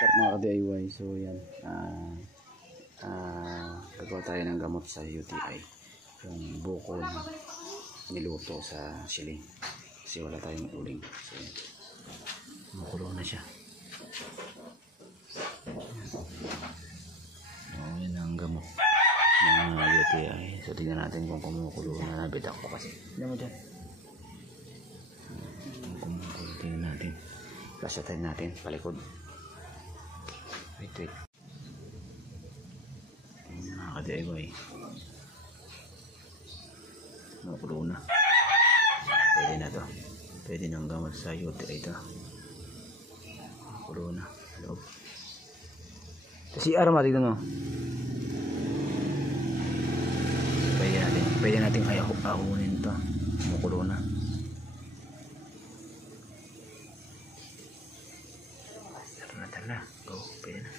Sarap mga ka-DIY. So yan, gagawa tayo ng gamot sa UTI, yung buko na niluto sa siling kasi wala tayong uling. So yan, makulo na siya. Yan ang gamot ng UTI. So tingnan natin kung kumukulo na. Nabitak ko kasi. Tignan mo dyan. Kumukulo, tingnan natin. Kasyatin natin palikod. Wait. Mga ka-DIY, kumukulo na. Pwede na to. Pwede nang gamot sa UTI ito. Kumukulo na. Loob. Si aroma, tignan mo. Pwede natin ahunin ito. Kumukulo na. Tara na. Go. Pwede na.